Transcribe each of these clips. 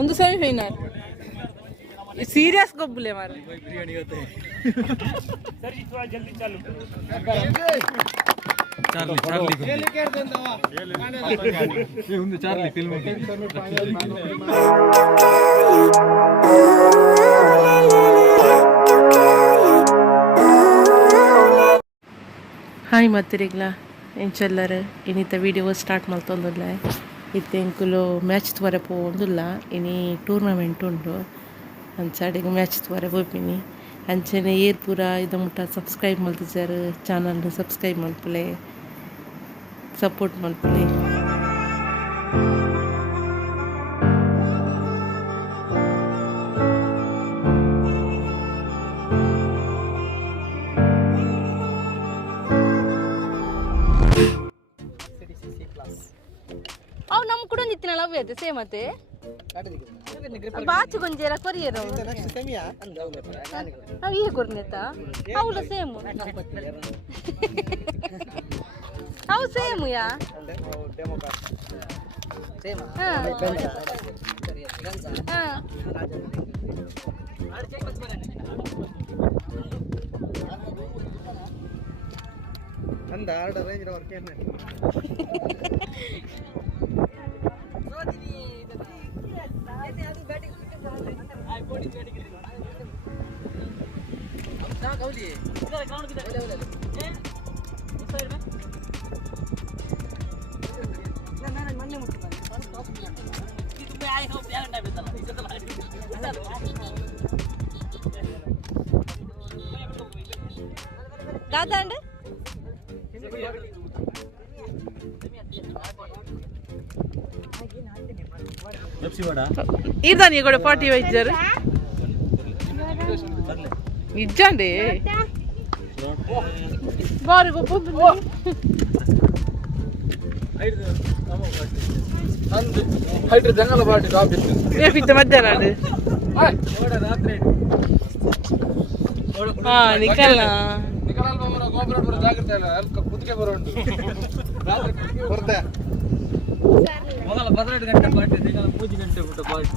ಒಂದು semifinal serious गब्बुले मारे बिरयानी होते हैं सर जी थोड़ा जल्दी चालू चार्ली ये उन्हें चार्ली फिल्म ಹಾಯ್ ಮತ್ತಿರಿಗ್ಲ ಎಂಚೆಲ್ಲರು ಇನ್ನಿತ ವಿಡಿಯೋ ಸ್ಟಾರ್ಟ್ ಮಲ್ತೊಂದುಲ್ಲ ಇತ್ತೆ ಎಂಕುಲು ಮ್ಯಾಚ್ ತ್ವರೆ ಪೋಂದುಲ್ಲ ಇನಿ ಟೂರ್ನಮೆಂಟ್ ಉಂಟು ಅಂಚಾಡಿಗೆ ಮ್ಯಾಚ್ ತ್ವರೆ ಪೋಪಿನಿ ಅಂಚನೆ ಏರ್ ಪೂರ ಇದ ಮುಟ್ಟ ಸಬ್ಸ್ಕ್ರೈಬ್ ಮಲ್ತಿದ್ದಾರೆ ಚಾನಲ್ನ ಸಬ್ಸ್ಕ್ರೈಬ್ ಮಲ್ಪಲೆ ಸಪೋರ್ಟ್ ಮಲ್ಪಲೆ ಅವು ನಮ್ಮ ಕೂಡ ನಿತ್ತಿನಲ್ಲ ಅವೇ ಅದೇ ಸೇಮ್ ಅದೇ ಬಾಚು ಗೊಂಜೇರ ಕೊರಿಯರು ಅವು ಈಗ ಕೊರ್ನೆತ ಅವಳ ಸೇಮ್ ಅವು ಸೇಮ್ ಯಾ அந்த ஆர்டர் ரேஞ்சில வர்க் என்ன दादा अंड ఇదాని కూడా 40 ఇచ్చారు ఇచ్చండి బారు హైడ్ర జంగల బాటి టాపిక్ ఏ పిట్ట మధ్యాహ్నం నికల్నా ನಿಕಲಲ್ ಬಮರ ಗೋಪುರ ಪುರ ಜಾಗ್ರತೆ ಇಲ್ಲ ಅಲ್ಕ ಕುದ್ಕೆ ಬರೋಂಡು ರಾತ್ರಿ ಬರ್ತೆ ಮೊದಲ 12 ಗಂಟೆ ಪಾರ್ಟಿ ಈಗ 3 ಗಂಟೆ ಊಟ ಪಾರ್ಟಿ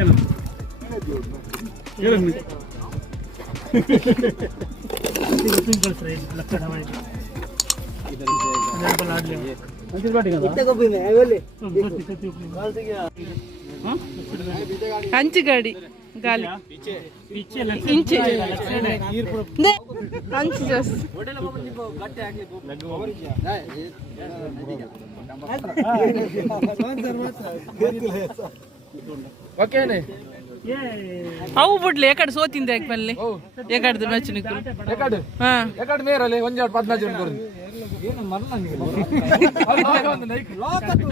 ಏನು ಏನು ಇದು ಕಳ್ಸ್ರೆ ಲಕ್ಷ ಮಾಡಿ ಇದರ ಬಲಾಡ್ಲಿ ಅಂತಿರ ಬಾಟಿ ಕದ ಇತ್ತ ಗೋಬಿ ಮೇ ಐವಲ್ಲಿ ಹಂಚಿ ಗಾಡಿ गाली पीछे पीछे इंचे लक्षण अंच जस होटल में गट्टे आके लगो ಓಕೆನೆ ಅವು ಬಿಡ್ಲಿ ಯಾಕಡೆ ಸೋತಿಂದ ಯಾಕೆ ಬನ್ನಿ ಯಾಕಡೆ ಮ್ಯಾಚ್ ನಿಕ್ಕು ಯಾಕಡೆ ಹಾ ಯಾಕಡೆ ಮೇರಲ್ಲಿ 1 15 ಜನ ಕೊಡು ಏನು ಮರಲಂಗೆ ಒಂದು ನೈಕ್ ಲೋಕತ್ತು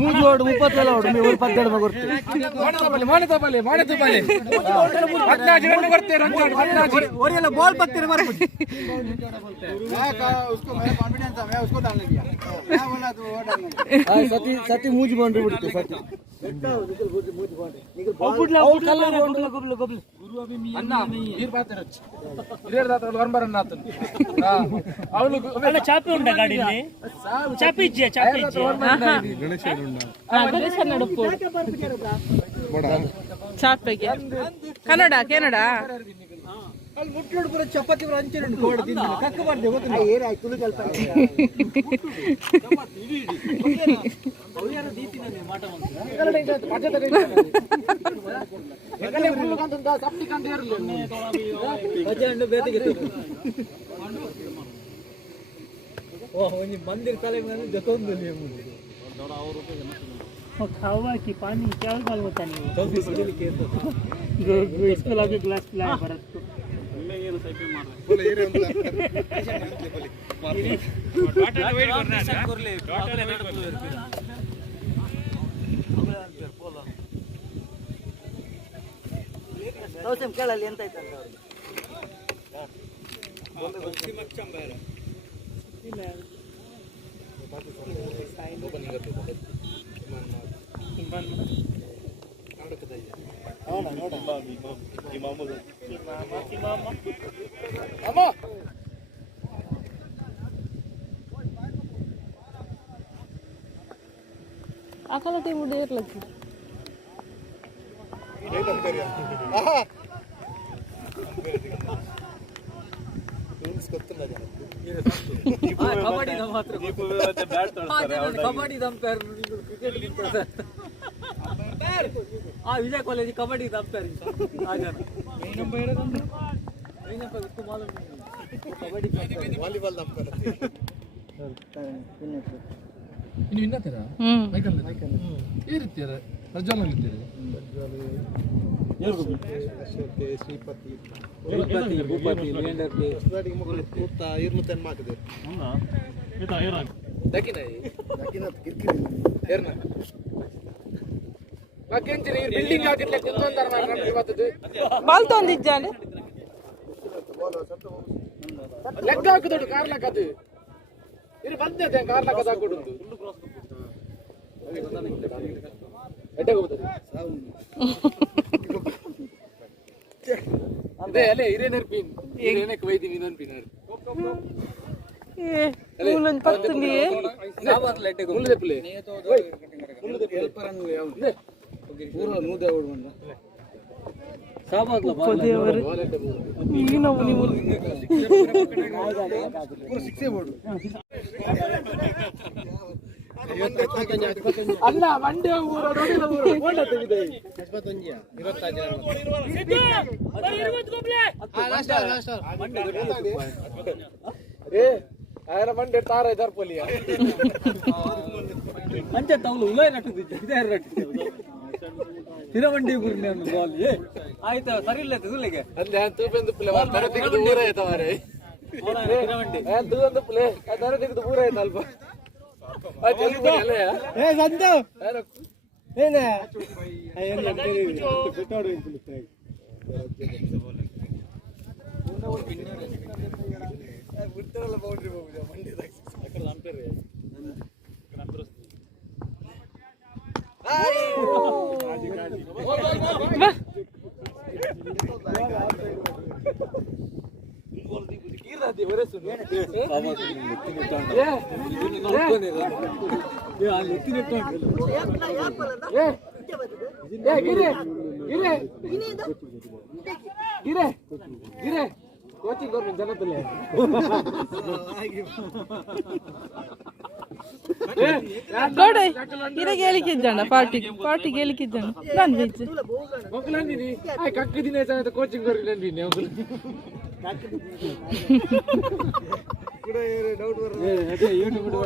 ಮೂಜು ಓಡು 30 ಓಡು ನೀವು 17 ಮಗ ಕೊಡ್ತೀವಿ ಮಾನೆ ತಬಲೆ 15 ಜನ ಕೊಡ್ತೀರಾ 15 ಓರಿಯಲ್ಲ ಬಾಲ್ ಪತ್ತೀರ ಮಾರ उसको मेरा कॉन्फिडेंस था मैं उसको डालने दिया क्या बोला तू वो डालने हां सती मूज बाउंड्री बिड़ते सती निकल मूज बाउंड्री निकल बॉल कलर बाउंड्री गोबल गुरु अभी अन्ना वीर बात रच वीर दात वर्मर अन्ना तन हां ಅವನು ಅಲ್ಲ ಚಾಪಿ ಉಂಟಾ ಗಾಡಿಲಿ ಚಾಪಿ ಇಜ್ಜೆ ಗಣೇಶ ಉಂಟಾ ಗಣೇಶ ನಡುಪು ಚಾಪಿಗೆ ಕನ್ನಡ ಅಲ್ಲಿ ಮುಟ್ಲೋಡು ಪುರ ಚಪಾತಿ ಪುರ ಅಂಚೆ ಉಂಟು ಕೋಡ್ ತಿಂದ ಕಕ್ಕ ಮಾಡ್ದೆ ಗೊತ್ತಿಲ್ಲ ಏರ್ ಆಯ್ತು ತುಳು ಕಲ್ಪ ಚಪಾತಿ ಇಡಿ ಅವಯಾರ ದೀಪಿನಲ್ಲಿ ಮಾಟ ಮಾಡ್ತಾರೆ ಕನ್ನಡ ಇಂತ ಪಾಠ ತಗೈತೆ एकले फुल कांत सप्ती कांत इरले भजन बेतिगे ओ होनी मंदिर काले में जतोंद ले दौड़ा और रुपए खावा की पानी क्या गाल होता नहीं जल्दी से जल्दी के तो इसको लाके ग्लास पिलाया भरत को मैं ये साइड पे मार रहा बोले ये रे ऐसे नहीं बोले डॉटर वेट कर रहा है कर ले डॉटर वेट कर ले ದೋಸೆ ಕೇಳಲ್ಲಿ ಎಂತ ಆಯ್ತು ಅಂತ ಅವ್ರಿಗೆ ಮಚ್ಚಂ ಬೇರೆ ಇಲ್ಲ ಓಪನಿಂಗ್ ಆಗ್ತದೆ Akala te udah lagi. Kabaddi ಮಾತ್ರ ಕಬಡ್ಡಿ ದಂಪೇರ್ ಕ್ರಿಕೆಟ್ ವಿಜಯ್ ಕಾಲೇಜ್ ಕಬಡ್ಡಿ ದಂಪೇರ್ ವಾಲಿಬಾಲ್ ದಂಪೇರ್ ಇನ್ನು ಇನ್ನತ್ತೀರಾ ಮೈಕಲ್ ಏರಿರ್ತೀರ ಪ್ರಜ್ವಲಲ್ಲಿದ್ದೀರಿ ಶ್ರೀಪತಿ ಭೂಪತಿ ಇರ್ಮತನ್ ಮಾಕದೆ ಬಿಲ್ಡಿಂಗ್ ಆಗಿರ್ಲೆ ಕುತ್ಕೊಂತಾರ ಬಾಲ್ ತೊಂದಿದ್ದಾನೆ ಲೆಕ್ಕ ಹಾಕುದೊಡು ಕಾರ್ ಲೆಕ್ಕದು ಇದು ಬಂದಿದೆ ಕಾರ್ ಲೆಕ್ಕದ ಹಾಕೊಡುದು ಎಡ್ಡೆ ಹೋಗುತ್ತದೆ ಅದೇ ಅಲ್ಲೇ ಹಿರೇನರ್ ಪಿನ್ ಹಿರೇನಕ್ಕೆ ವೈದಿ ನೀನು ಪಿನ್ ಮುಳ್ಳನ್ ಪತ್ತಲಿ ಸಾಬಾರ್ ಲೆಟ್ಟೆ ಮುಳ್ಳುದೆ ಪ್ಲೇ ಮುಳ್ಳುದೆ ಹೆಲ್ಪರನ್ನು ಯಾವುದು ಪೂರ ನೂದೆ ಓಡುವಂತ ಸಾಬಾರ್ಲ ದೇವರು ನೀನವು ನೀವು ಪೂರ ಸಿಕ್ಸೇ ಬೋರ್ಡ್ ಅಲ್ಲ ಮಂಡ್ಯ ಊರು ನೋಡಿದ ಊರು ಫೋಟೋ ತೆಗೆದೆ 25 ಏ ಆಯನ ಮಂಡ್ಯ ತಾರ ಇದರ ಪೊಲಿಯ ಅಂಚೆ ತವಲು ಉಲೈ ರಟ್ಟಿದ್ದೆ ಇದೇ ರಟ್ಟಿದ್ದೆ ಹಿರವಂಡಿ ಗುರ್ನೆ ಒಂದು ಬಾಲ್ ಆಯ್ತಾ ಸರಿ ಇಲ್ಲ ತುಲಿಗೆ ಅಂದ್ರೆ ತೂಪೆಂದು ಪ್ಲೇ ತರ ತೆಗೆದು ಊರ ಆಯ್ತವಾರೆ ಹಿರವಂಡಿ ತೂಂದು ಪ್ಲೇ ತರ ತೆಗೆದು ಊರ ಆಯ್ತು ಅಲ್ಪ ಏ ಸಂತು ಏನೇ ಏನು ಅಂತೀರಿ ಬಿಟ್ಟೋಡು ಬಿಡ್ತಾರಲ್ಲ ಬೌಂಡ್ರಿ ಹೋಗುದು ಮಂಡ್ಯದಾಗ ಅక్కడ ಅಂಪೇರ್ ಕೋಚಿಂಗ್ ಗೌರ್ಮೆಂಟ್ ಜನತಲ್ಲೇ ಗೋಡೆ ಇರಗೆ ಹೇಳಿಕಿದ್ದಾನ ಪಾರ್ಟಿಗೆ ಹೇಳಿಕಿದ್ದಾನ ನಾನ್ ವೆಜ್ ಮಕ್ಕಳಂದಿನಿ ಕಕ್ಕ ದಿನ ಕೋಚಿಂಗ್ ಗೌರ್ಮೆಂಟ್ ಡೌಟ್ ಬರ್ತದೆ ಯೂಟ್ಯೂಬ್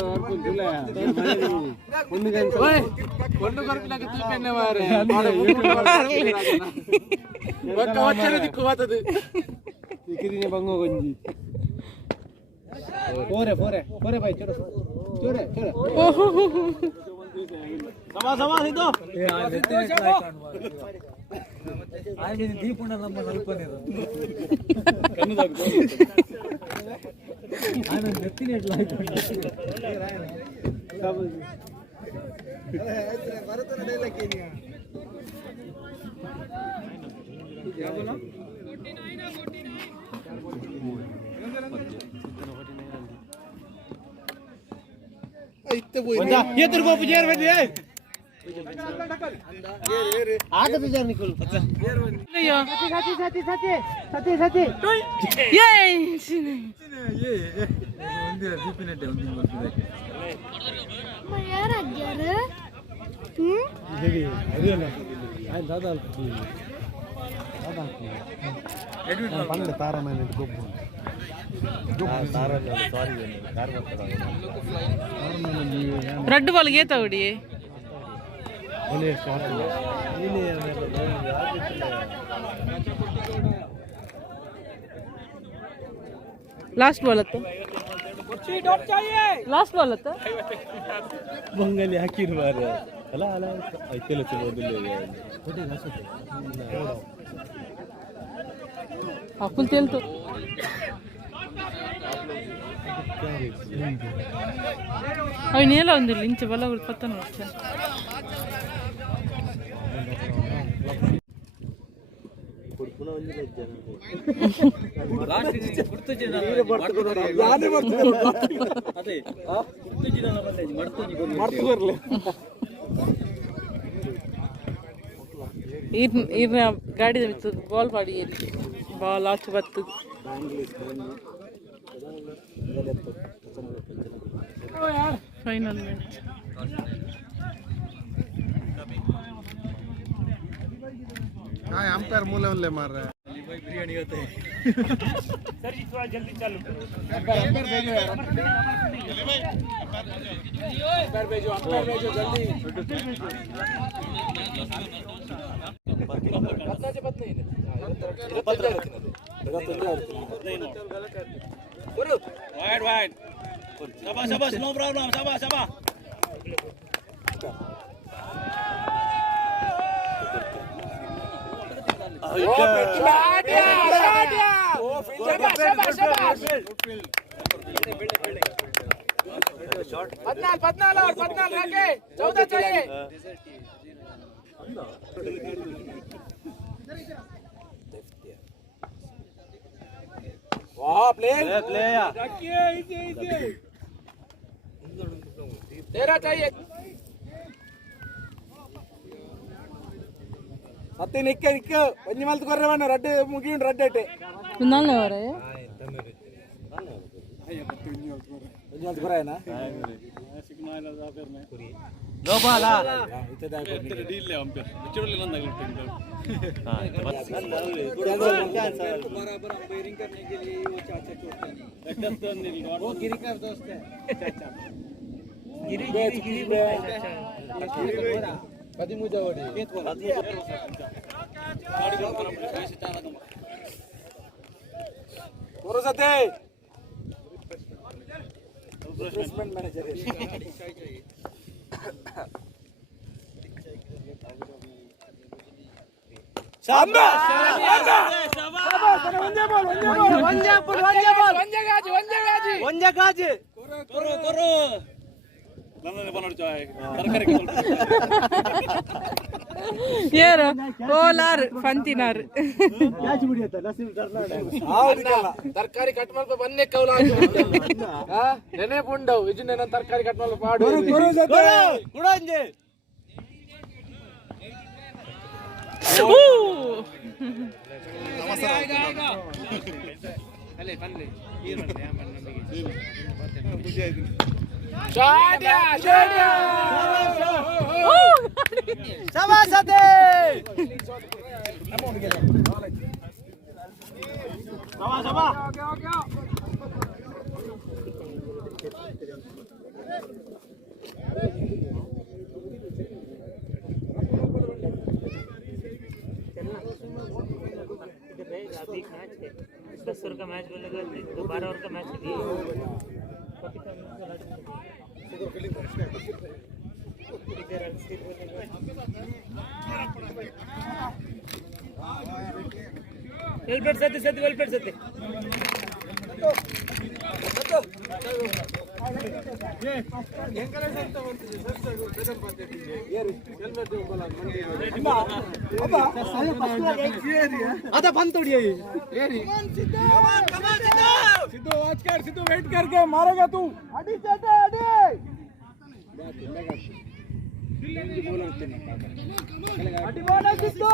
ಒಂದು ಗರ್ಭಿನಾಗ ತೂಪೆನ್ನೆ ಮಾರೆ ದಿಕ್ಕು ಮಾತದು ಕಿರಿನೆ ಬಂಗೋ ಗಂಜಿ ಫೋರೆ ಫೋರೆ ಫೋರೆ ಬಾಯ್ ಚೋರೆ ಚೋರೆ ಚೋರೆ ಸಮಾ ಸಮಾ ಸಿದ್ದು ಆಯ್ತು ದೀಪುಣ ನಮ್ಮ ನಲ್ಪನೆ ಕಣ್ಣುದಾಗ ಆನಂದ ನೆತ್ತಿನ ಇಟ್ಲ ಭರತನ ಡೈಲಾಗ್ ಏನಿಯಾ ಯಾವನ ಇತ್ತೆ ಹೋಯ್ತು ಎದುರು ಗೋಪು ಜೇರ್ ಬಂದಿ ಆಗದು ಜರ್ ನಿಕಲ್ ಅಯ್ಯೋ ಸಾತಿ ಸಾತಿ ಸಾತಿ ಸಾತಿ ಸಾತಿ ಏ ಒಂದೇ ದೀಪಿನಟ್ಟೆ ಒಂದು ಬರ್ತದೆ ಯಾರಾಗ್ಯಾರ ಹೇಳಿ ಅದೇನ ಆಯ್ತು ದಾದಾ ದಾದಾ ಎಡಿಟ್ ಪಂಡ ತಾರ ಮೇಲೆ ಗೊಬ್ಬು ತಾರ ಸಾರಿ ಯಾರು ಬರ್ತಾರೆ రెడ్ బాల్ గీత ఒకటి लास्ट बॉल लास्ट बॉल ಬಂಗಲಿ ಹಾಕಿರುವಾರ ಅಲ್ಲ ಅಲ್ಲ ಐಕೆಲ್ಲ అప్పులు తేలుతూ అవి నీళ్ళ ఉంది ఇంచ బల్ల పత్తన వచ్చా ಇರ್ನ ಗಾಡಿದ ಬಾಲ್ ಪಾಡಿ ಬಾಲ್ ಆಚೆ ಬರ್ತದೆ ಫೈನಲ್ ಮ್ಯಾಚ್ अंपायर मूले उल्ले मार रहा है बिरयानी होते हैं सर जी थोड़ा जल्दी चालू अंपायर भेजो यार अंपायर भेजो जल्दी वाइड वाइड शाबाश शाबाश नो प्रॉब्लम शाबाश शाबाश तेरा चाहिए सत्य निक्के निक्के पंजी मालत कर रहे हैं रेड मुगी रेड एटे नाले हो रहे हैं पंजी मालत कर रहे हैं ना नो बाला इतने दाग डील ले अंपायर बिचड़ले नंदा लगते बराबर अंपायरिंग करने के लिए वो चाचा चोटते हैं वो गिरिकर दोस्त है चाचा गिरी कदी मुजावडी कोरोसते रिप्लेसमेंट मैनेजर शाबाश शाबाश करो नन्ने बनोड चाहे तरकारी यार ಕೋಲಾರ್ ಫಂತಿನಾರ್ ಮ್ಯಾಚ್ ಮುಗಿಯುತ್ತಾ ನಸೀಂ ಟರ್ನಾಡ ತರಕಾರಿ ಕಟ್ ಮಾಡ್ಕೊ ಬನ್ನಿ ಕೌಲ ನೆನೆ ಪುಂಡವು ಇಜಿನ ತರಕಾರಿ ಕಟ್ ಮಾಡ್ಕೊ ಪಾಡು ಕುಡಂಜೆ अभी मैच है 10 ओवर का मैच बोलेगा तो 12 ओवर का मैच है वेल सत्य सत्य वेल सत्य आता बंद तोड़िए सिद्धू वॉच कर सिद्धू वेट करके मारेगा तू अड़ी चटे अड़ी अड़ी बोला Sidhu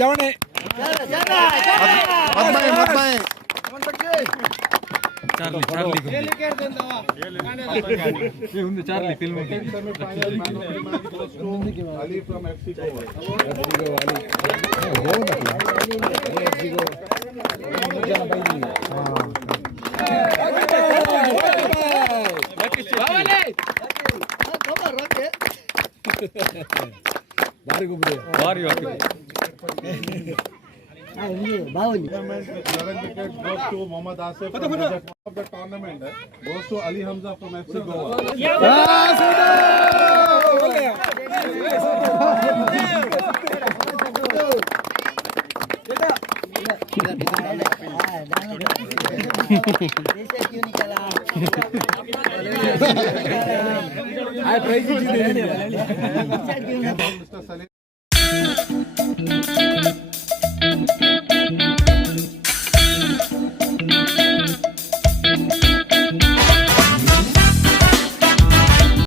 ಜವಣೆ Ali from FC Goa. Tournament, 11 wickets goes to Mohammad Asif from Rajat of the tournament goes to Ali Hamza from FC Goa. Mr. Salim